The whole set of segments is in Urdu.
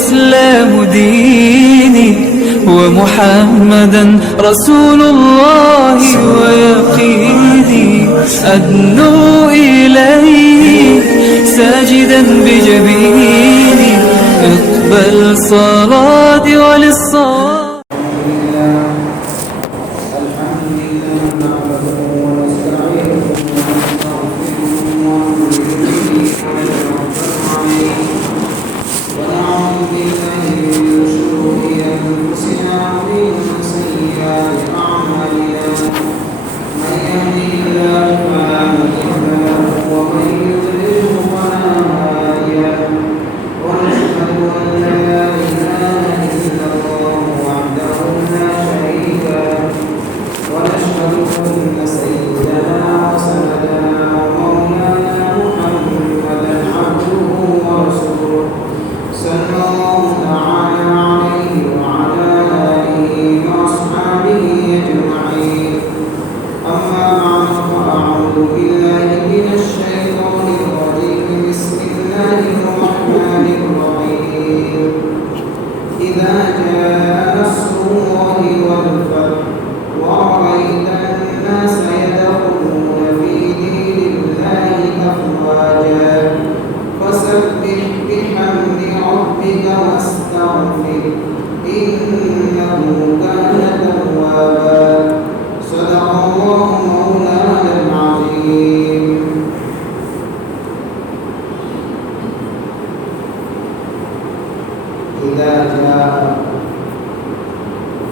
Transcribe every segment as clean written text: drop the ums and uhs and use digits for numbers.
والإسلام ديني ومحمدا رسول الله ويقيني أدنو إليه ساجدا بجبيني اقبل صلاتي وللصلاة.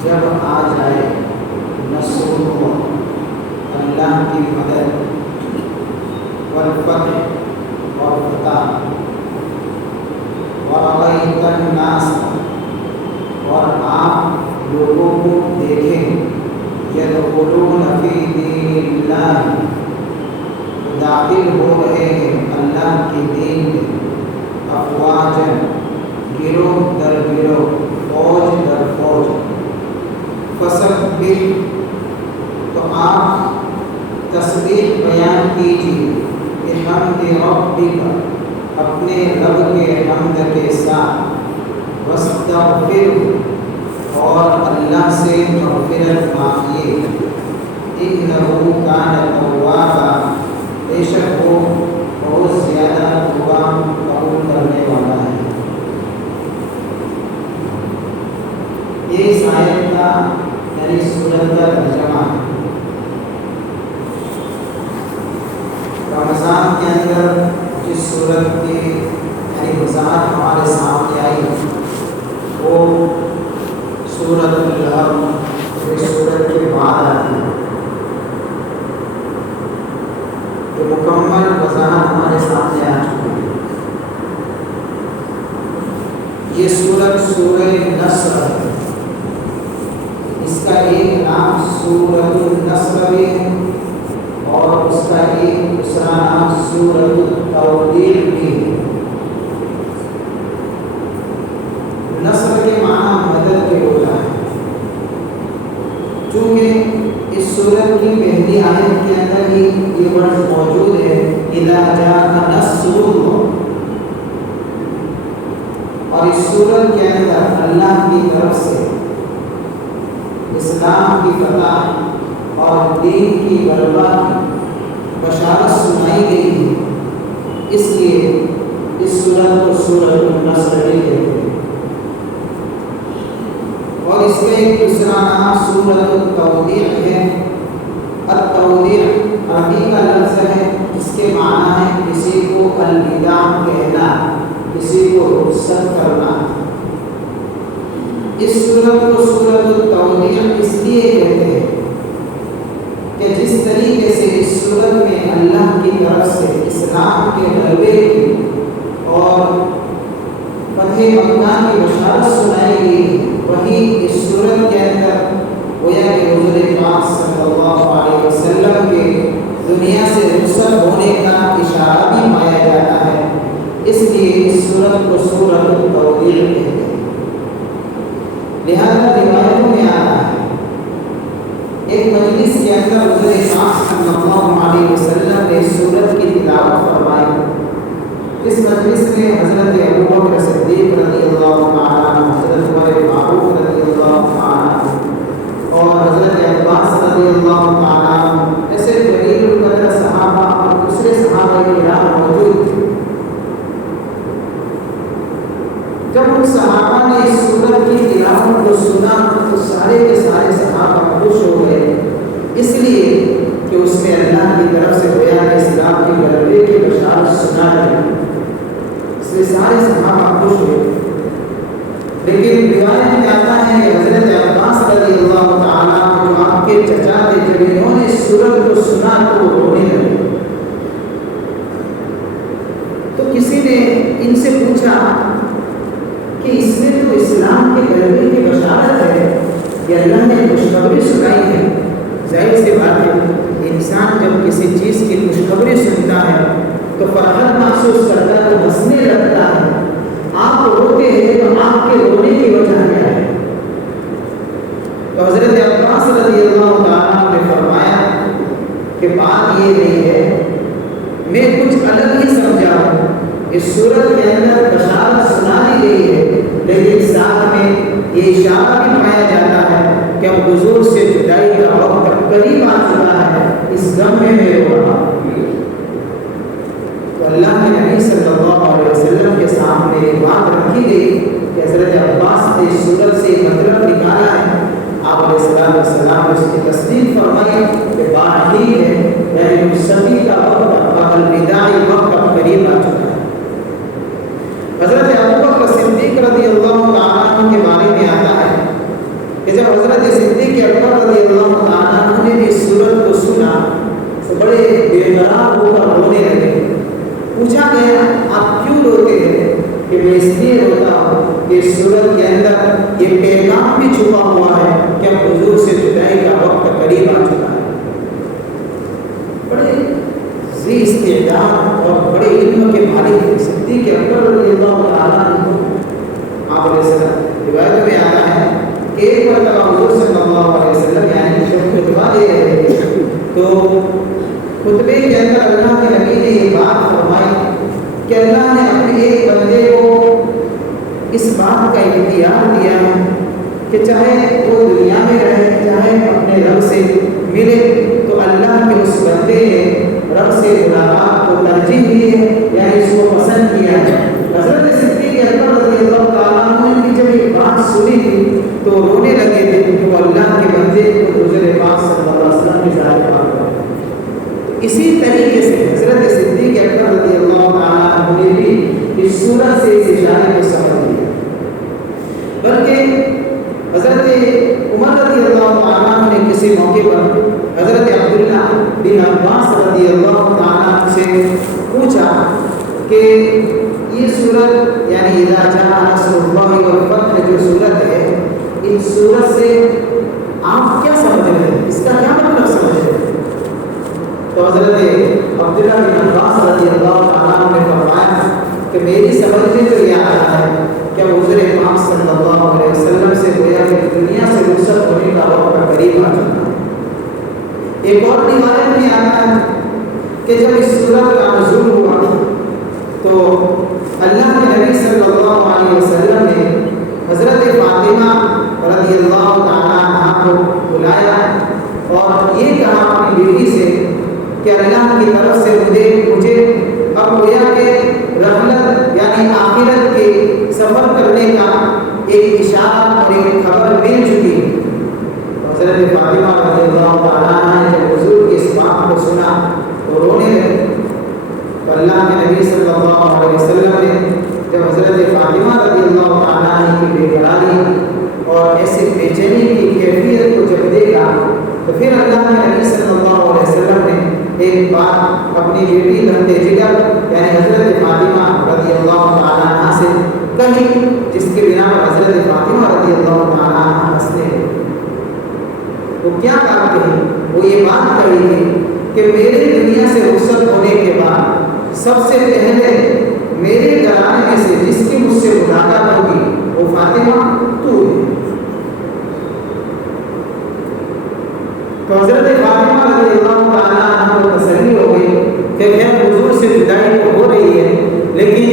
جب آ جائے نصر اللہ کی مدد والفتح اور فتح ورأیت الناس اور آپ لوگوں کو دیکھیں یدخلون فی دین اللہ داخل ہو رہے ہیں اللہ کی دین میں افواجا گروہ در گروہ فوج در فوج فسبح تو آپ تسبیح بیان کیجیے بحمد ربک اپنے رب کے حمد کے ساتھ واستغفر اور اللہ سے مغفرت مانگیے انہ کان توابا بے شک وہ بہت زیادہ توبہ قبول کرنے والا ہے. یہ اس آیت کا یعنی سورت کا ترجمہ ہے. رمضان کے اندر جس سورت کی یعنی وضاحت ہمارے سامنے آئی وہ سورت الحر جو سورت کے بعد آتی ہے. یہ مکمل وضاحت ہمارے سامنے آ چکی ہے. یہ سورت سورہ نصر ہے. اس کا ایک نام سورۃ النصر بھی ہے اور اس کا ایک دوسرا نام سورۃ التوبیخ بھی ہے. نصر کے معنی مدد کے ہوتا ہے. چونکہ اس سورت کی پہلی آیت کے اندر ہی یہ ورڈ موجود ہے اذا جاء نصر اللہ، اور اس سورت کے اندر اللہ کی طرف سے اسلام کی فتح اور دین کی غلبہ کی بشارت سنائی گئی ہے. اس لیے اس سورت کو سورۃ النصر کہتے ہیں. اور اس کا ایک دوسرا نام سورۃ التوبیخ ہے. التوبیخ عربی کا لفظ ہے جس کے معنی ہے کسی کو الوداع کہنا، کسی کو رخصت کرنا. اس سورت کو سورۃ التوبیخ اس لیے کہتے ہیں کہ جس طریقے سے اس سورت میں اللہ کی طرف سے اسلام کے غلبے کی اور فتح مکہ کی بشارت سنائی گئی، وہی اس سورت کے اندر گویا کہ حضور پاک صلی اللہ علیہ وسلم کے دنیا سے رخصت ہونے کا اشارہ بھی پایا جاتا ہے. اس لیے اس سورت کو سورۃ التوبیخ کہتے ہیں. لہذا روایتوں میں آتا ہے ایک مجلس کے اندر حضور پاک صلی اللہ علیہ وسلم نے سورت کی تلاوت فرمائی. تو اس مجلس میں حضرت ابو بکر صدیق رضی اللہ تعالیٰ عنہ، حضرت عمر فاروق رضی اللہ تعالیٰ عنہ اور حضرت عباس رضی اللہ تعالیٰ عنہ ایسے جلیل القدر صحابہ اور دوسرے صحابہ کرام موجود تھے۔ جب ان صحابہ نے اس سورت کی تلاوت کو سنا تو سارے کے سارے صحابہ خوش ہو گئے، اس لیے کہ اس میں اللہ کی طرف سے گویا کہ اسلام کے غلبے کی بشارت سنا گئی، اس لیے سارے صحابہ خوش ہوئے۔ لیکن روایت میں آتا ہے کہ حضرت عباس رضی اللہ تعالیٰ عنہ جو آپ کے چچا تھے، جب انہوں نے اس سورت کو سنا تو وہ رونے لگے۔ تو کسی نے ان سے پوچھا کہ اس میں تو اسلام کے غلبے کی بشارت ہے، کہ اللہ نے خوشخبری سنائی ہے۔ ظاہر سی بات ہے، انسان جب کسی چیز کی خوشخبری سنتا ہے تو فرحت محسوس کرتا ہے، تو ہنسنے لگتا ہے۔ آپ روتے ہیں تو آپ کے رونے کی وجہ کیا ہے؟ تو حضرت عباس رضی اللہ تعالیٰ نے فرمایا کہ بات یہ نہیں ہے، میں کچھ الگ ہی سمجھا ہوں۔ اس صورت کے اندر بشارت سنا دی گئی ہے، لیکن ساتھ میں یہ اشارہ بھی پایا جاتا ہے کہ اب حضور سے جدائی کا وقت قریب آ چکا ہے، اس غم میں میں رو رہا ہوں۔ تو اللہ کے نبی صلی اللہ علیہ وسلم کے سامنے یہ بات رکھی گئی کہ حضرت عباس نے اس صورت سے مطلب نکالا ہے۔ آپ علیہ السلام نے اس کی تصدیق فرمائی کہ بات ٹھیک ہے، یعنی مصطفی کا وقت اب الوداعی وقت اب قریب آ چکا ہے۔ حضرت ابو بکر صدیق رضی اللہ تعالیٰ عنہ کے بارے میں آتا ہے کہ جب حضرت صدیق اکبر رضی اللہ تعالیٰ عنہ نے اس صورت کو سنا تو بڑے بے قرار ہو کر رونے لگے۔ پوچھا گیا آپ کیوں روتے ہیں؟ کہ میں اس لیے روتا ہوں کہ اس صورت کے اندر یہ پیغام بھی چھپا ہوا ہے کہ اب حضور سے جدائی کا وقت قریب آ چکا ہے۔ بڑے ذی استعداد اور بڑے علم کے مالک صدیق اکبر رضی اللہ تعالیٰ عنہ، آپ علیہ السلام روایت میں آتا ہے کہ ایک مرتبہ حضور صلی اللہ علیہ وسلم یعنی جب خطبہ دے رہے تھے تو خطبے کے اندر اللہ کے نبی نے یہ بات فرمائی کہ اللہ نے اپنے ایک بندے کو اس بات کا اختیار دیا ہے کہ چاہے وہ دنیا میں رہے، چاہے اپنے رب سے ملے، تو اللہ کے اس بندے نے رب سے ملاقات کو ترجیح دی ہے، یعنی اس کو پسند کیا ہے۔ حضرت صدیق اکبر رضی اللہ تعالیٰ عنہ نے جب یہ بات سنی تھی تو رونے لگے تھے کہ وہ اللہ کے بندے کو حضور پاک صلی اللہ علیہ وسلم کے ذات پاک کرتے۔ اسی طریقے سے حضرت صدیق اکبر رضی اللہ تعالیٰ عنہ نے بھی اس صورت سے اس اشارے کو سمجھ لیا، بلکہ حضرت عمر رضی اللہ تعالیٰ عنہ نے کسی موقع پر حضرت عبداللہ بن عباس رضی اللہ تعالیٰ عنہ سے پوچھا کہ یہ صورت یعنی اذا جاء نصر اللہ والفتح جو صورت ہے، ان صورت سے آپ کیا سمجھ رہے ہیں، اس کا کیا مطلب سمجھ رہے ہیں؟ تو حضرت عبداللہ بن عباس رضی اللہ تعالیٰ عنہ نے فرمایا کہ میری سمجھ میں تو یہ آتا ہے کہ حضور پاک صلی اللہ علیہ وسلم سے گویا کہ دنیا سے رخصت ہونے کا وقت قریب آ چکا ہے۔ ایک اور روایت میں آتا ہے کہ جب اس صورت کا نزول ہوا تو اللہ کے نبی صلی اللہ علیہ وسلم نے حضرت فاطمہ رضی اللہ تعالیٰ عنہ کو بلایا اور یہ کہا اپنی بیٹی سے کہ اللہ کی طرف سے مجھے اب گویا کہ رحلت یعنی آخرت کے سفر کرنے کا ایک اشارہ اور ایک خبر مل چکی ہے۔ حضرت فاطمہ رضی اللہ تعالیٰ عنہ نے جب حضور کی اس بات کو سنا تو رونے لگے۔ تو اللہ کے نبی صلی اللہ علیہ وسلم نے جب حضرت فاطمہ رضی اللہ تعالیٰ عنہ کی بے قراری اور ایسی بے چینی کی کیفیت کو جب دیکھا تو پھر اللہ کے نبی صلی اللہ علیہ وسلم نے ایک بات اپنی بیٹی رہتے جگر یعنی حضرت فاطمہ رضی اللہ تعالیٰ عنہ سے کہی، جس کے بنا پر حضرت فاطمہ رضی اللہ تعالیٰ عنہ ہنسنے۔ وہ کیا بات کہی؟ وہ یہ بات کہی تھی کہ میرے دنیا سے رخصت ہونے کے بعد سب سے پہلے میرے گھرانے میں سے جس کی مجھ سے ملاقات ہوگی وہ فاطمہ تو ہے۔ تو حضرت فاطمہ رضی اللہ تعالیٰ عنہ کو تسلی ہو گئی کہ خیر حضور سے جدائی تو ہو رہی ہے، لیکن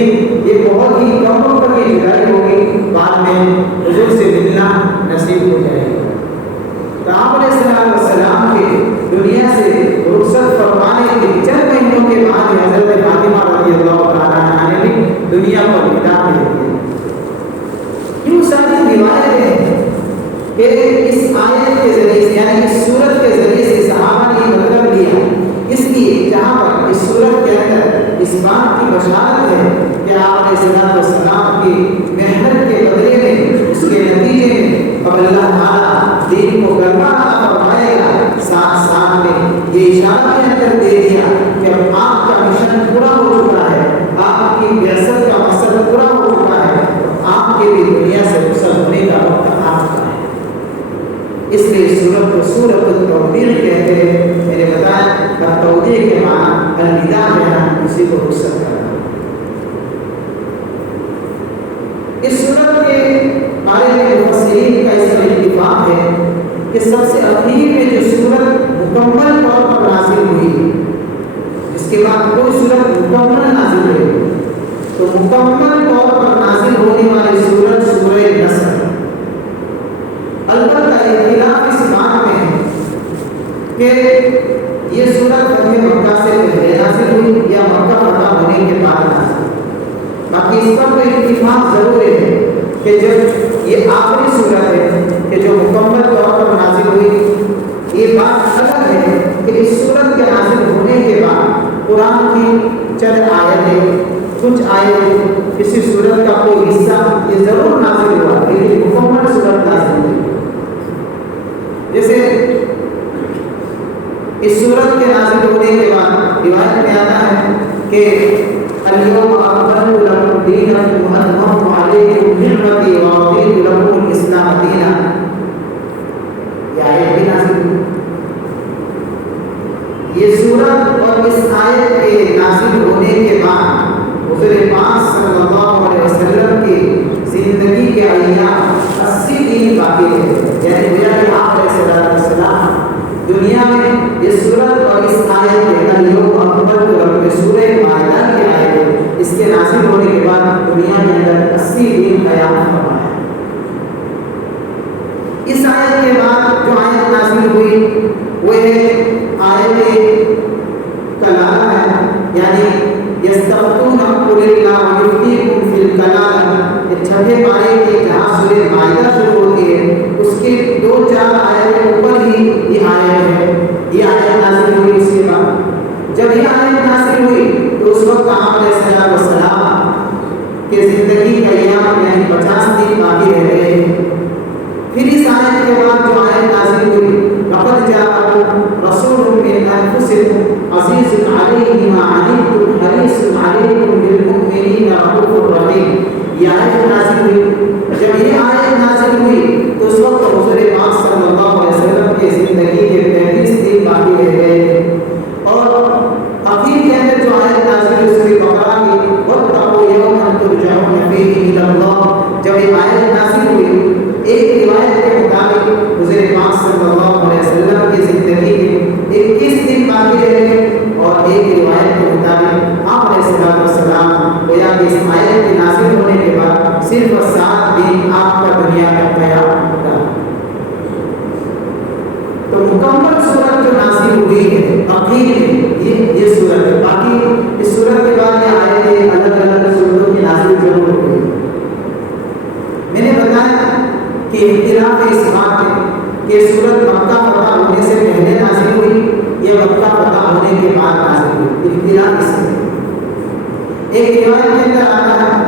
اس بات کی بشارت ہے کہ آپ علیہ السلام کی محنت کے بدلے میں، اس کے نتیجے میں اب اللہ تعالیٰ دین کو غلبہ عطا فرمائے گا۔ ساتھ ساتھ میں یہ اشارہ بھی اندر دے دیا کہ اب آپ کا مشن پورا ہو چکا ہے، آپ کی بعثت کا مقصد پورا ہو چکا ہے، آپ کے بھی دنیا سے رخصت ہونے کا وقت آ چکا ہے۔ اس لیے اس سورت کو سورۃ التودیع کہتے ہیں۔ میں نے بتایا التودیع کے معنی الوداع ہے، کسی کو رخصت کرنا۔ اس سورت کے بارے میں مفسرین کا اس میں اتفاق ہے کہ سب سے اخیر میں جو سورت مکمل طور پر نازل ہوئی، اس کے بعد کوئی سورت مکمل نازل ہوئی، تو مکمل طور پر نازل ہونے والی سورت سورہ نصر۔ البتہ اختلاف اس بات میں ہے کہ یہ سورت فتح مکہ سے پہلے نازل ہوئی یا مکہ فتح ہونے کے بعد نازل ہوئی۔ باقی اس پر کوئی اتفاق ضرور ہے کہ جب یہ آخری سورت ہے کہ جو مکمل طور پر نازل ہوئی، یہ بات الگ ہے کہ اس سورت کے نازل ہونے کے بعد قرآن کی چند آیتیں، کچھ آیتیں، کسی سورت کا کوئی حصہ یہ ضرور نازل ہوا، لیکن مکمل سورت نازل ہوئی۔ جیسے اس سورت کے نازل ہونے کے بعد روایت میں آتا ہے کہ اليوم اکملت لکم دینکم واتممت علیکم نعمتی ورضیت لکم الاسلام دینا، یہ آیت بھی نازل ہوئی۔ یہ سورت اور اس آیت کے نازل ہونے کے بعد حضور پاک صلی اللہ علیہ وسلم کی زندگی کے ایام 80 دن باقی ہے، یعنی گویا کہ آپ علیہ السلام دنیا میں یہ سورت اور اس آیت کے اليوم اکملت لکم سورہ مائدہ کی آیت ہے، اس کے نازل ہونے کے بعد دنیا میں اندر 80 دن قیام فرمایا۔ اس آیت کے بعد جو آیت نازل ہوئی وہ ہے آیت کلالہ ہے، یعنی یستفتون قل اللہ یفتیکم فی الکلالہ، یہ چھٹے پارے کی جہاں سورہ مائدہ شروع ہوتی ہے اس کے 2-4 آیتیں اوپر ہی یہ آیت ہے۔ یہ آیت نازل ہوئی اس کے بعد جب یہ آیت نازل ہوئی تو اس وقت آپ علیہ السلام کے زندگی کے ایام یعنی 50 دن باقی رہ گئے۔ پھر اس آیت کے بعد جو آیت نازل ہوئی لقد جاءکم رسول من انفسکم عزیز علیہ ما عنتم حریص علیکم بالمؤمنین رؤوف رحیم، یہ آیت نازل ہوئی۔ جب یہ آیت نازل ہوئی تو اس وقت حضور پاک صلی اللہ علیہ وسلم کی زندگی کے 35 دن باقی رہ گئے، اور اخیر کے اندر جو آیت نازل ہوئی اس کی بقرہ کی واتقوا یوما ترجعون فیہ الی اللہ، جب یہ آیت نازل ہوئی ایک روایت کے مطابق حضور پاک صلی اللہ علیہ وسلم کی زندگی کے 21 دن باقی رہے، اور ایک روایت کے مطابق آپ علیہ السلام گویا کہ اس آیت کے نازل ہونے کے بعد صرف 7 دن آپ کا دنیا میں قیام ہوتا۔ تو مکمل سورت جو نازل ہوئی ہے اخیر میں یہ سورت ہے، باقی اس سورت کے بعد یہ آیتیں الگ الگ سورتوں کی نازل ضرور ہوئی۔ میں نے بتایا کہ اختلاف اس بات میں کہ سورت مکہ فتح ہونے سے پہلے نازل ہوئی یا مکہ فتح ہونے کے بعد نازل ہوئی، اختلاف اس میں۔ ایک روایت کے اندر آتا ہے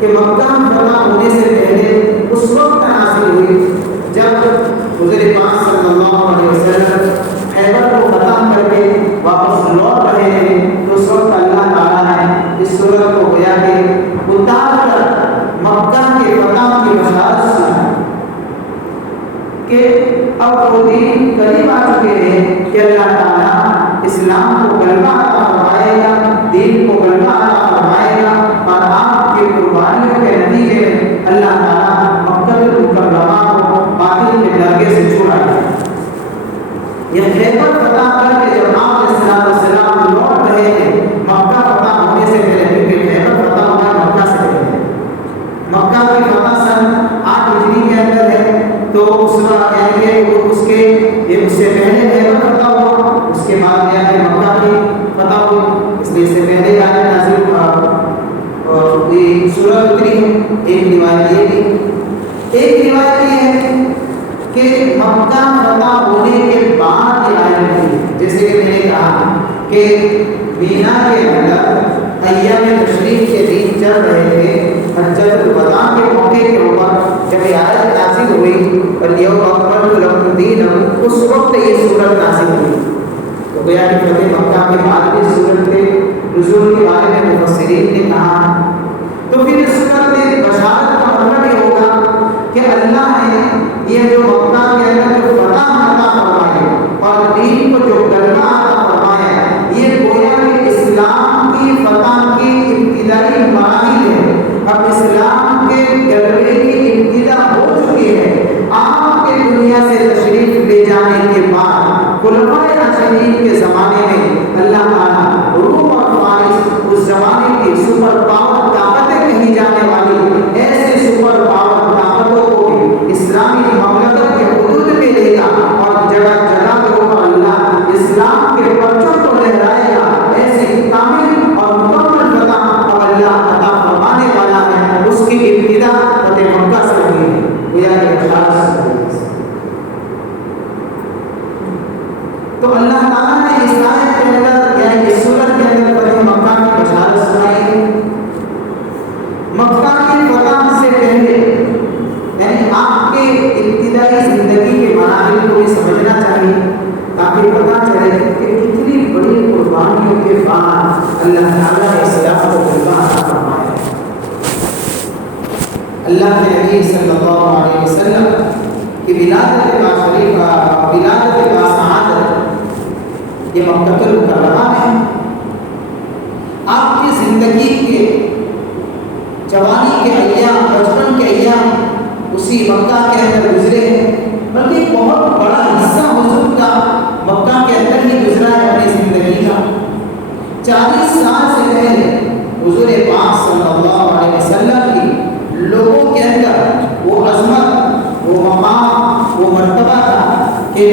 کہ مکہ فتح ہونے سے پہلے اس وقت نازل ہوئی جب حضور پاک صلی اللہ علیہ وسلم خیبر کو فتح کر کے واپس لوٹ رہے تھے، تو اس وقت اللہ تعالیٰ نے اس سورت کو گویا کہ اتار کر مکہ کے فتح کی بشارت سنائی کہ اب وہ دن قریب آ چکے ہیں کہ اللہ تعالیٰ اسلام کو غلبہ عطا فرمائے گا، دین کو غلبہ عطا فرمائے گا، اور آپ کی قربانیوں کے نتیجے میں اللہ تعالیٰ مکہ المکرمہ کو باطل کے درگے سے چھڑائے گا۔ یہ خیبر فتح کر کے جب آپ علیہ السلام لوٹ رہے تھے مکہ فتح ہونے سے پہلے، کیونکہ خیبر فتح ہوا مکہ سے پہلے، مکہ کی فتح سن 8 ہجری کے اندر ہے، تو اس وقت یعنی کہ اس سے پہلے خیبر فتح ہوا، اس کے بعد یعنی مکہ کی فتح ہوئی، اس لیے سے پہلے آیت نازل ہوا اور یہ سورت اتری ہے۔ ایک روایت یہ بھی، ایک روایت یہ ہے کہ مکہ فتح ہونے کے بعد یہ آیت ہوئی، جیسے کہ میں نے کہا کہ مینا کے اندر ایام تشریف کے دن چل رہے تھے، حجۃ الوداع کے موقع کے اوپر جب آیت نازل ہوئی الیوم اکملت لکم دینکم، اس وقت یہ سورت نازل ہوئی۔ تو گویا کہ فتح مکہ کے بعد بھی سورت کے نزول کے بارے میں مفسرین نے کہا، تو پھر اس سورت میں بشارت کا مطلب یہ ہوگا کہ اللہ نے یہ جو مکہ کے اندر جو فتح عطا فرمائی اور دین کو جو غلبہ عطا فرمایا، یہ گویا کہ اسلام کی فتح کی ابتدائی مراحل ہے۔ اب اسلام کے غلبے کی ابتدا ہو چکی ہے۔ آپ کے دنیا سے تشریف لے جانے کے بعد خلفائے راشدین کے زمانے میں اللہ تعالیٰ روم اور فارس، اس زمانے کی سپر پاور طاقتیں کہی جانے والی ایسے سپر پاور طاقتوں کو بھی اسلامی مملکت کے حدود میں لے گا اور جگہ جگہ کے اوپر اللہ اسلام کے پرچم کو لہرائے گا۔ ایسی کامل اور مکمل فتح اب اللہ عطا فرمانے والا ہے۔ اس کی ابتدا فتح مکہ سے ہوئی ہے، گویا کہ بشارت سے ہوئی ہے۔ تو اللہ تعالیٰ نے اس آیت کے اندر یعنی اس سورت کے اندر فتح مکہ کی بشارت سنائی ہے۔ مکہ کی فتح سے پہلے یعنی آپ کے ابتدائی زندگی کے مراحل کو بھی سمجھنا چاہیے تاکہ پتہ چلے کہ کتنی بڑی قربانیوں کے بعد اللہ تعالیٰ نے اسلام کو غلبہ عطا فرمایا ہے۔ اللہ کے نبی صلی اللہ علیہ وسلم کی ولادت کا شریفہ، ولادت کا سعادت یہ مکہ المکرمہ میں آپ کی زندگی کے جوانی کے ایام، بچپن کے ایام اسی مکہ کے اندر گزرے ہیں، بلکہ ایک بہت بڑا حصہ حضور کا مکہ کے اندر ہی گزرا ہے اپنی زندگی کا۔ 40 سال سے پہلے حضور پاک صلی اللہ علیہ وسلم کی لوگوں کے اندر وہ عظمت، وہ مقام، وہ مرتبہ تھا کہ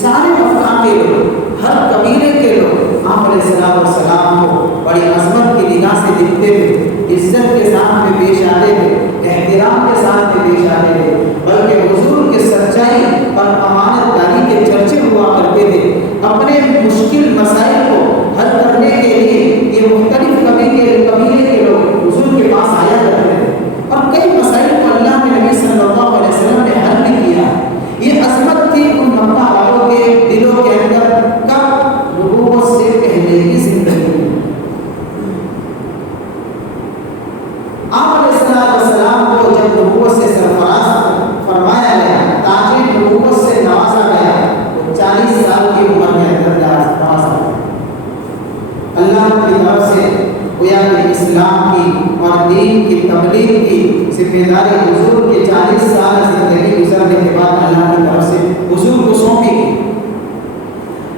سارے مکہ کے لوگ، ہر قبیلے کے لوگ آپ علیہ السلام کو بڑی عظمت کی نگاہ سے دیکھتے تھے، عزت کے ساتھ میں پیش آتے تھے، احترام کے ساتھ میں پیش آتے تھے، بلکہ حضور کی سچائی اور امانت داری کے چرچے ہوا کرتے تھے۔ اپنے مشکل مسائل کو حل کرنے کے لیے یہ مختلف قبیلے کے لوگ حضور کے پاس آیا کرتے تھے اور کئی مسائل کو اللہ کے نبی صلی اللہ علیہ وسلم نے حل بھی کیا۔ یہ عظمت تھی ان مکہ والوں کے دلوں کے اندر کب؟ نبوت سے پہلے کی زندگی میں۔ آپ علیہ السلام کو جب نبوت سے سرفراز فرمایا گیا، تاج نبوت سے نوازا گیا، تو 40 سال کی عمر کے اندر نوازا گیا۔ اللہ کی طرف سے گویا کہ اسلام کی اور دین کی تبلیغ کی ذمہ داری حضور کے 40 سال زندگی گزرنے کے بعد اللہ کی طرف سے حضور کو سونپی گئی۔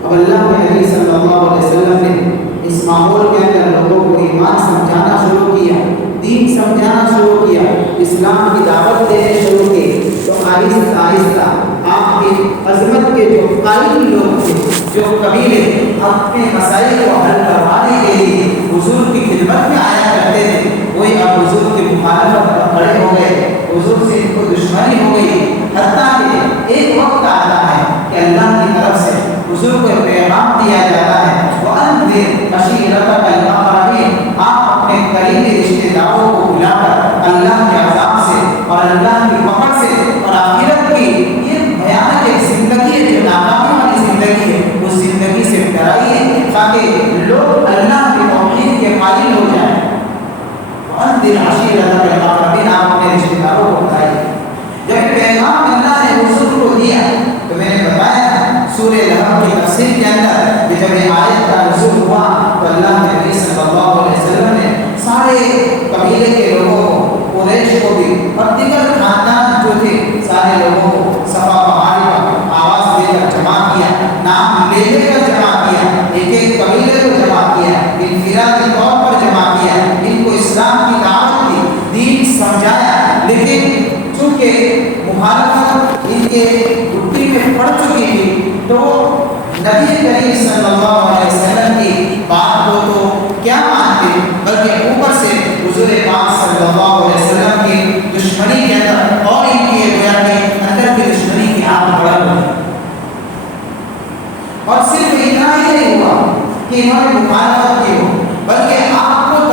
اب اللہ کے نبی صلی اللہ علیہ وسلم نے اس ماحول کے اندر لوگوں کو ایمان سمجھانا شروع کیا، دین سمجھانا شروع کیا، اسلام کی دعوت دینے شروع کی، تو آہستہ آہستہ آپ کی عظمت کے جو قائل لوگ تھے، جو قبیلے اپنے مسائل کو حل کروانے کے لیے حضور کی خدمت میں آیا کرتے تھے، وہی اب حضور کی مخالفت پر کھڑے ہو گئے، حضور سے ان کو دشمنی ہو گئی، حتیٰ کہ ایک وقت آتا ہے کہ اللہ کی طرف سے حضور کو پیغام دیا جاتا ہے، وَأَنذِرْ عَشِيرَتَكَ الْأَقْرَبِينَ، آپ اپنے قریبی رشتہ داروں کو بلا کر اللہ کے عذاب سے اور اللہ کی پکڑ سے اور آخرت کی یہ بھیانک ایک زندگی ہے جو ناکامی والی زندگی ہے، اس زندگی سے ڈرائیے تاکہ لوگ اللہ کی توحید کے قائل ہو جائیں۔ وَأَنذِرْ عَشِيرَتَكَ الْأَقْرَبِينَ، آپ اپنے رشتہ داروں کو بتائیے۔ جب پیغام اللہ نے حضور کو دیا تو میں نے بتایا سورہ لہب کی تفسیر کے اندر کہ جب یہ آیت کا نزول ہوا تو اللہ کے نبی صلی اللہ علیہ وسلم نے سارے قبیلے کے لوگوں کو، قریش کو بھی اور دیگر خاندان جو تھے سارے لوگوں کو صفا پہاڑی پر آواز دے کر جمع کیا، نام لے لے کر جمع کیا، ایک ایک قبیلے کو جمع کیا، انفرادی طور پر جمع کیا، ان کو اسلام کی دعوت دی، دین سمجھایا، لیکن چونکہ مخالفت ان کے گھٹی میں پڑ چکی تھی تو نبی کریم صلی اللہ علیہ وسلم کی بات کو تو کیا مانتے، بلکہ اوپر سے حضور پاک صلی اللہ علیہ وسلم کی دشمنی کے اندر اور ان کی گویا کہ اندر کی دشمنی کی آگ بڑھ گئی۔ اور صرف اتنا ہی نہیں ہوا کہ انہوں نے مخالفت کی ہو، بلکہ آپ کو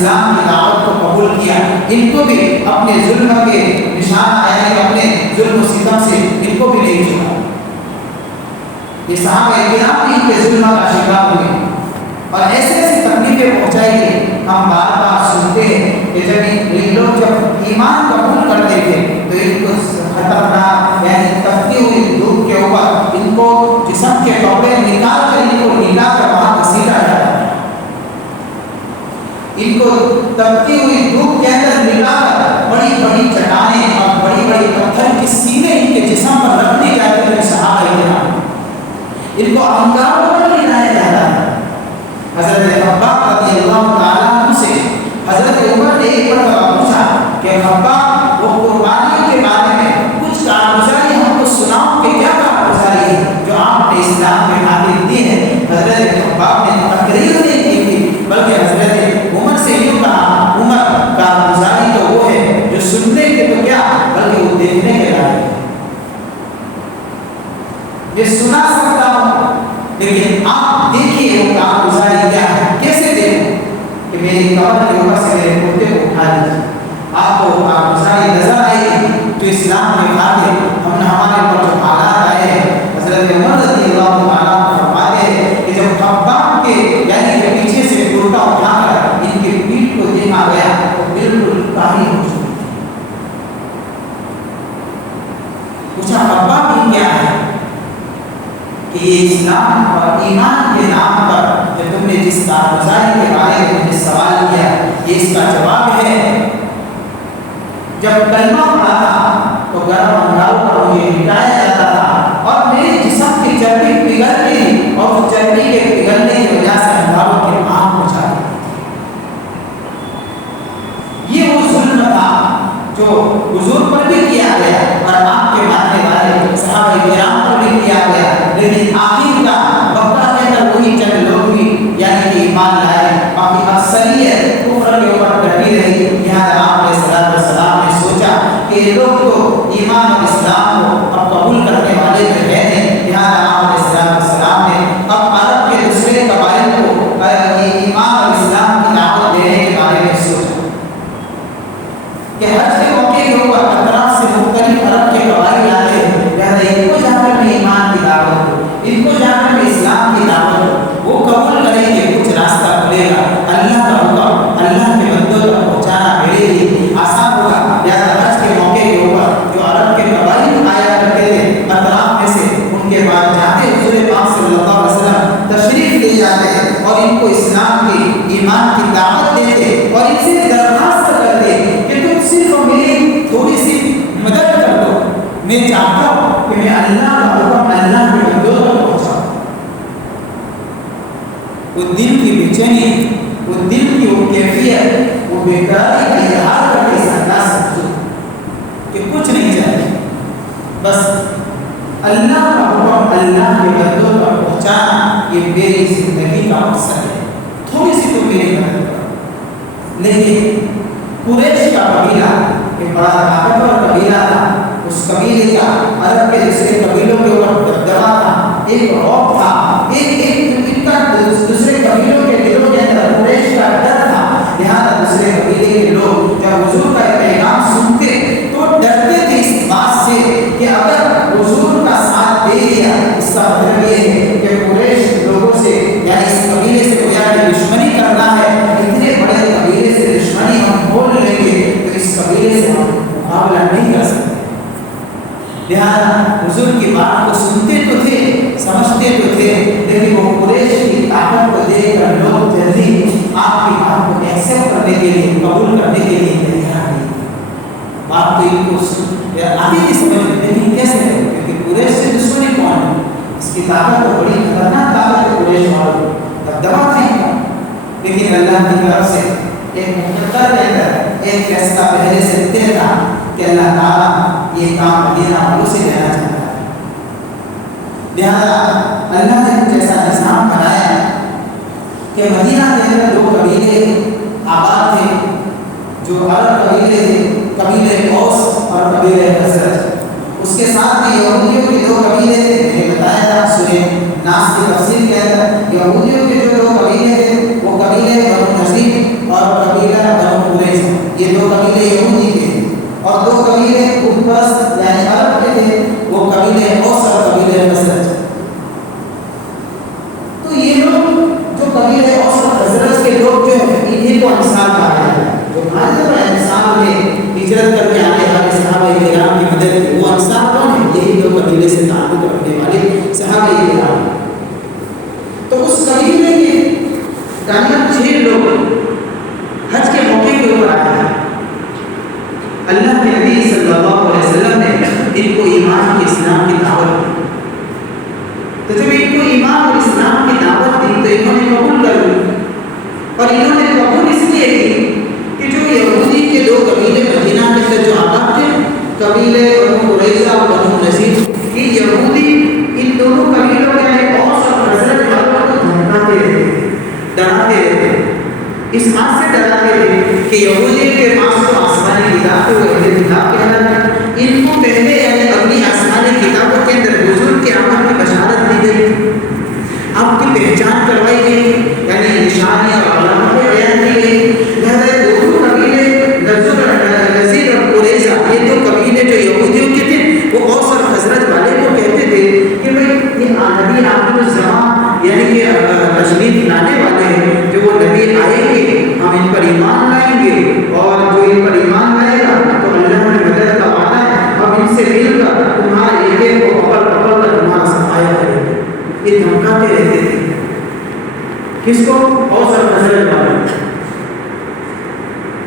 اسلام کی دعوت کو قبول کیا، ان کو بھی اپنے ظلم کے نشان آیا کہ اپنے ظلم و ستم سے ان کو بھی نہیں چھوڑا۔ یہ صحابہ کرام بھی ان کے ظلم کا شکار ہوئے اور ایسے ایسی تکلیفیں پہنچائی کہ ہم بار بار سنتے ہیں کہ جب یہ لوگ جب ایمان قبول کرتے تھے تو ان کو خطرناک یعنی تپتی ہوئی دھوپ کے اوپر ان کو جسم کے کپڑے نکال کر ان کو نیلا کر وہاں گھسیٹا جاتا ہے، ان کو تپتی ہوئی دھوپ کے اندر نکال کر بڑی بڑی چٹانیں اور بڑی بڑی پتھر کی سینے ان کے جسم پر رکھ دی جاتی ہے۔ صحابہ کرام ان کو انگاروں پر لے جایا جاتا ہے۔ حضرت خباب رضی اللہ تعالیٰ عنہ سے حضرت عمر نے ایک مرتبہ پوچھا کہ خباب وہ قربانی کے بارے میں کچھ کارگزاری ہم کو سناؤ کہ کیا کارگزاری ہے جو آپ نے اسلام میں حاضر دی ہے۔ حضرت خباب نے تقریر نہیں کی تھی بلکہ حضرت عمر سے یوں کہا، عمر کارگزاری تو وہ ہے جو سننے کے تو کیا بلکہ وہ دیکھنے کے لائق ہے۔ یہ سنا سکتا ہوں لیکن آپ دیکھیے وہ کارگزاری کیا ہے، کیسے دیکھوں کہ میری کمر کے اوپر سے میرے کرتے کو اٹھا لیجیے۔ آپ کو کارگزاری نظر آئے گی تو اسلام کے خاطر ہمارے اوپر جو حالات آئے ہیں۔ حضرت عمر رضی اللہ تعالیٰ عنہ فرماتے ہیں کہ جب خباب کے یعنی کہ پیچھے سے کرتا اٹھا کر ان کی پیٹھ کو دیکھا گیا تو بالکل کاہلی ہو چکی تھی۔ پوچھا خباب یہ کیا ہے کہ یہ اسلام اور ایمان کے نام پر جو تم نے جس کارگزاری کے بارے میں مجھے سوال کیا یہ اس کا جواب ہے۔ جب کلمہ پڑھا تھا تو گرم انگاروں پر مجھے لٹایا جاتا تھا اور میرے جسم کی چربی پگھل گئی اور اس چربی کے پگھلنے کی وجہ سے انگاروں کے آنکھ پہنچا دی۔ یہ وہ ظلم تھا جو حضور پر بھی کیا گیا اور آپ کے ماننے والے صحابہ کرام پر بھی کیا گیا، لیکن آخر کا وقت کے اندر وہی چند لوگ بھی یعنی کہ ایمان لائے، باقی اکثریت کفر کے اوپر ڈٹی رہی۔ لہٰذا آپ علیہ الصلوۃ والسلام نے سوچا کہ یہ لوگ تو ایمان اور اسلام کو اب قبول کرنے والے جو ہیں، لہٰذا آپ علیہ الصلوۃ والسلام نے اب عرب کے دوسرے قبائل کو ایمان اور اسلام کی دعوت دینے کے بارے میں سوچا کہ حج کے موقع کے اوپر اطراف سے مختلف عرب کے قبائل آتے ہیں، لہٰذا ان کو جا کر میں ایمان کی دعوت دوں، ان کو جا کر میں اسلام کی دعوت دوں، وہ قبول کریں گے کچھ راستہ کھلے گا، اللہ کا حکم اللہ کے بندوں تک پہنچانا میرے لیے آسان ہوگا۔ لہٰذا حج کے موقع کے اوپر جو عرب کے قبائل آیا کرتے تھے اطراف میں سے ان کے بعد جاتے حضور پاک صلی اللہ علیہ وسلم تشریف لے جاتے اور ان کو اسلام کی ایمان کی دعوت دیتے اور ان سے درخواست کرتے کہ تم صرف میری تھوڑی سی مدد کر دو، میں چاہتا ہوں کہ میں اللہ کا حکم اللہ کے بندوں تک پہنچاؤں۔ وہ دل کی بے چینی، وہ دل کی وہ کیفیت، وہ بیکاری کا اظہار کر کے اس انداز سے کہ کچھ نہیں چاہیے، بس اللہ کا حکم اللہ کے بندوں تک پہنچانا یہ میری زندگی کا مقصد ہے، تھوڑی سی تو میری مدد کرو۔ لیکن قریش کا قبیلہ ایک بڑا طاقتور قبیلہ تھا، اس قبیلے کا عرب کے دوسرے قبیلوں کے اوپر دبدبہ تھا، ایک رعب تھا، ان کا دوسرے قبیلوں کے دلوں کے اندر قریش کا ڈر تھا۔ لہٰذا دوسرے قبیلے کے لوگ جب حضور کا پیغام سنتے تو ڈرتے تھے اس بات سے کہ اگر حضور کا ساتھ دے دیا اس کا مطلب یہ ہے کہ قریش لوگوں سے یا اس قبیلے سے کوئی دشمنی کرنا ہے، اتنے بڑے قبیلے سے دشمنی ہم بول لیں گے تو اس قبیلے سے ہم مقابلہ نہیں کر سکتے۔ لہٰذا حضور کی بات کو سنتے تو تھے، سمجھتے تو تھے، لیکن وہ قریش کی طاقت کو دیکھ کر لوگ جلدی آپ کی بات کو ایکسیپٹ کرنے کے لیے، قبول کرنے کے لیے تیار نہیں۔ بات تو ان کو آتی تھی سمجھ، لیکن کیسے ہے؟ کیونکہ قریش سے دشمنی کون ہے؟ اس کی طاقت تو بڑی خطرناک طاقت ہے قریش والوں، دبدبہ نہیں، لیکن اللہ کی طرف سے ایک مقدر کے اندر ایک فیصلہ پہلے سے طے تھا کہ اللہ تعالیٰ یہ کام مدینہ والوں سے لینا چاہتا ہے۔ لہٰذا اللہ نے کچھ ایسا نظام بنایا کہ مدینہ کے اندر دو قبیلے آباد تھے جو عرب قبیلے تھے، قبیلے اوس اور قبیلے خزرج۔ اس کے ساتھ میں یہودیوں کے دو قبیلے تھے، میں نے بتایا تھا سورہ ناس کی تفسیر کے اندر یہودیوں کے جو دو قبیلے تھے وہ قبیلے بنو نذیر اور قبیلہ بنو قریظہ، یہ دو قبیلے یہودی کے ہیں، اور دو قبیلے بت پرست یعنی عرب کے تھے، وہ قبیلے اوس اور قبیلے خزرج۔ تو یہ لوگ جو قبیلے اوس اور خزرج کے لوگ جو ہیں انہیں کو انصار کہا جاتا ہے۔ جو حضرت انصار نے ہجرت کر کے آنے والے صحابہ کرام کی مدد کی، وہ انصار کون ہیں؟ یہی دو قبیلے سے تعلق رکھنے والے صحابہ کرام۔ تو اس قبیلے کے تقریباً 6 لوگ حج کے موقع کے اوپر آئے ہیں۔ اللہ کے نبی صلی اللہ علیہ وسلم نے ان کو ایمان کی اسلام کی دعوت دی۔ تو جب ان کو ایمان اور اسلام کی دعوت دی تو انہوں نے قبول کر لی، اور انہوں نے قبول اس لیے کی کہ جو یہودی کے دو قبیلے مدینہ کے اندر جو آباد تھے، قبیلے بنو قریظہ اور بنو نذیر، یہ یہودی ان دونوں قبیلوں کے یعنی اوس اور خزرج والوں کو دھمکاتے رہتے، ڈراتے رہتے، اس بات سے ڈراتے رہتے کہ یہودی کے پاس تو آسمانی کتاب کو اہل کتاب کہلاتا ہے، ان کو پہلے یعنی اپنی آسمانی کتابوں کے اندر حضور کے آمد کی بشارت دی گئی، آپ کی پہچان کروائی گئی، یعنی نشانیاں اور علامتیں بیان کی گئی۔ لہذا دونوں قبیلے نذیر اور قریظہ، یہ دو قبیلے جو یہودیوں کے تھے، وہ اوس اور خزرج والے کو کہتے تھے کہ بھائی یہ نبی آخر الزمان یعنی کہ تشریف لانے والے ہیں، جو وہ نبی آئیں گے ہم ان پر ایمان لائیں گے، اور جو ان پر ایمان لائے گا تو اللہ نے مدد کا وعدہ ہے، ہم ان سے مل کر تمہارے ایک کو پکڑ کر تمہارا صفایا کریں گے۔ یہ دھمکاتے رہتے تھے کس کو؟ اوس اور خزرج والے۔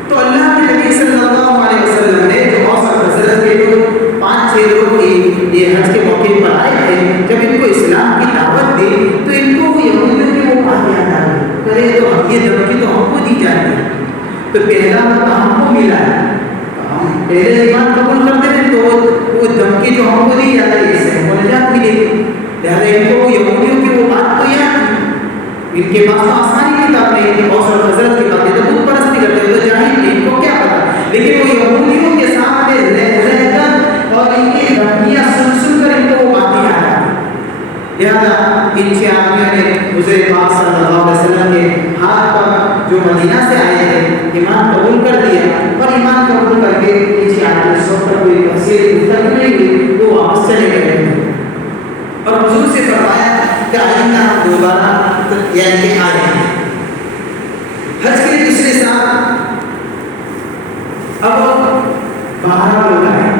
تو اللہ کے نبی صلی اللہ علیہ وسلم نے جو اوس اور خزرج کے جو 5-6 لوگ یہ حج کے موقع پر آئے تھے، جب ان کو اسلام کی دعوت دی تو ان کو یہودیوں کے وہ بات یاد آ گئی، کرے تو یہ دھمکی تو ہم کو دی جاتی ہے، تو پہلا موقع ہم کو ملا ہے، ہم پہلے ایمان قبول کرتے ہیں تو وہ دھمکی جو ہم کو دی جاتی ہے اس سے ہم کو نجات ملے گی۔ لہٰذا ان کو یہودیوں کی وہ بات تو یاد تھی، ان کے پاس تو آسمانی کتاب نہیں تھی، اوس اور خزرج کی باتیں تو بت پرستی کرتے ہیں، تو جاہل تھے، ان کو کیا پتا، لیکن وہ یہودیوں کے سامنے رہ کر اور ان کی دھمکیاں سن کر ان کو وہ باتیں یاد آ گئی۔ لہٰذا ان 6 آدمیوں نے حضور پاک صلی اللہ علیہ وسلم کے ہاتھ پر جو مدینہ سے آئے تھے ایمان قبول کر دیا، اور ایمان قبول کر کے ان 6 آدمیوں سو پر کوئی تفصیل گفتگو نہیں ہوئی تو واپس چلے گئے، اور حضور سے فرمایا کہ آئندہ دوبارہ یعنی آئے۔ حج کے دوسرے سال اب 12 لوگ آئے،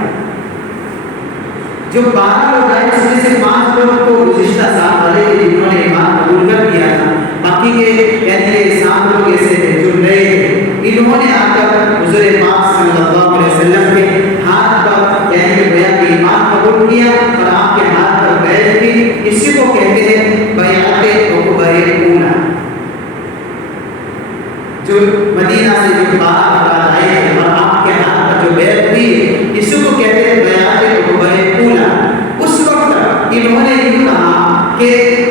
جو 12 لوگ آئے اس میں سے 5 لوگ کو گزشتہ سال والے جنہوں نے ایمان قبول کر دیا تھا، باقی کے یعنی 7 لوگ ایسے تھے جو نئے تھے، انہوں نے آ کر حضور پاک صلی اللہ علیہ وسلم کے ہاتھ پر یعنی بیعت ایمان قبول کیا اور آپ کے ہاتھ پر بیعت کی۔ اسی کو کہتے ہیں بیعت عقبہ اولا۔ جو مدینہ سے جو 12 افراد آئے ہیں اور آپ کے ہاتھ پر جو بیعت ہوئی اسی کو کہتے ہیں بیعت عقبہ اولا۔ اس وقت انہوں نے یہ کہا کہ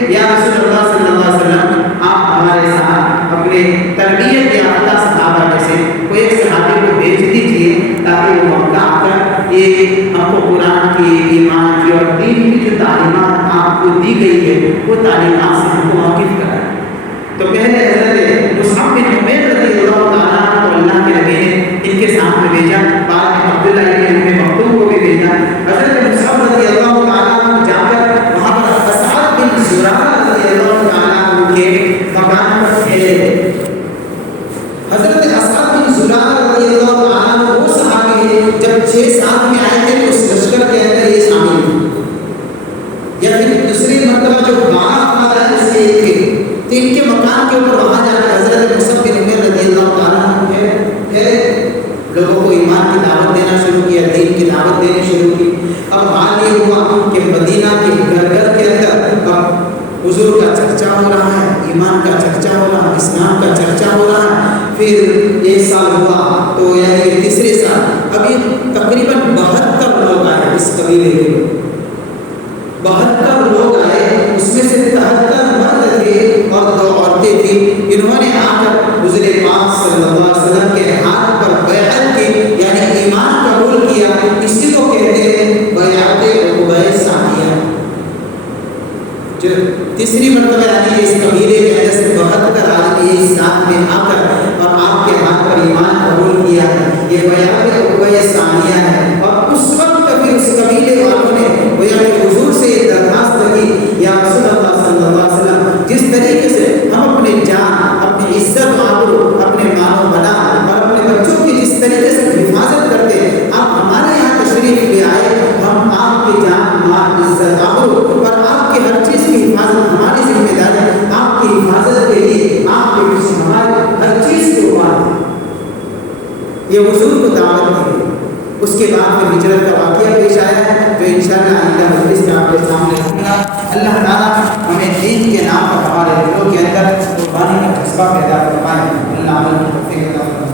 یا رسول اللہ صلی اللہ علیہ وسلم آپ ہمارے ساتھ اپنے تربیت یافتہ صحابہ میں سے کوئی ایک صحابی کو بھیج دیجیے تاکہ وہ مکہ آ کر یہ ہم کو قرآن کی، ایمان کی اور دین کی جو تعلیمات آپ کو دی گئی ہے وہ تعلیمات سے ہم کو واقف کرائے۔ تو پہلے حضرت مصعب بن عمیر رضی اللہ تعالیٰ عنہ کو اللہ کے نبی نے ان کے سامنے بھیجا، بعد میں عبداللہ ابن ام مکتوم کو بھی بھیجا۔ حضرت مصعب رضی اللہ تعالیٰ عنہ جا کر وہاں پر اسعد بن زرارہ رضی اللہ تعالیٰ عنہ کے مکان پر ٹھہرے۔ حضرت اسعد بن زرارہ رضی اللہ تعالیٰ عنہ وہ صحابی ہیں جب 6 سال میں آئے تھے تو اس لشکر کے اندر یہ شامل ہوئے، یا پھر دوسری مرتبہ جو 12 افراد آئے اس کے ایک تھے، تو ان کے مکان کے اوپر وہاں جا کر حضرت مصعب بن عمیر رضی اللہ تعالیٰ عنہ لوگوں کو ایمان کی دعوت دینا شروع کیا، دین کی دعوت دینی شروع کی۔ اب حال یہ ہوا کہ مدینہ کے گھر گھر کے اندر اب حضور کا چرچا ہو رہا ہے، ایمان کا چرچا ہو رہا ہے، اسلام کا چرچا ہو رہا ہے۔ پھر 1 سال ہوا تو یعنی تیسرے سال ابھی تقریباً 72 لوگ آئے اس قبیلے کے لوگ، 72 لوگ آئے، اس میں سے 73 مرد تھے اور 2 عورتیں تھیں۔ انہوں نے آ کر حضور پاک صلی اللہ علیہ وسلم کے ہاتھ پر بیعت کی یعنی ایمان قبول کیا۔ اسی کو کہتے ہیں بیعت عقبہ ثانیہ۔ جو تیسری مرتبہ یعنی اس قبیلے کے اندر سے 72 آدمی اس ساتھ میں آ کر اور آپ کے تحفظ اور آپ کے ہر چیز کی حفاظت ہماری ذمہ داری ہے. آپ کی حفاظت کے لیے آپ کے حفظ ہماری ہر چیز کے اوپر یہ حضور کو دعوت دی. اس کے بعد پھر ہجرت کا واقعہ پیش آیا ہے جو انشاءاللہ آئندہ مجلس میں آپ کے سامنے رکھوں گا. اللہ تعالیٰ ہمیں دین کے نام پر ہمارے دلوں کے اندر قربانی کا جذبہ پیدا فرمائے. اللہ عمل کی توفیق عطا فرمائے.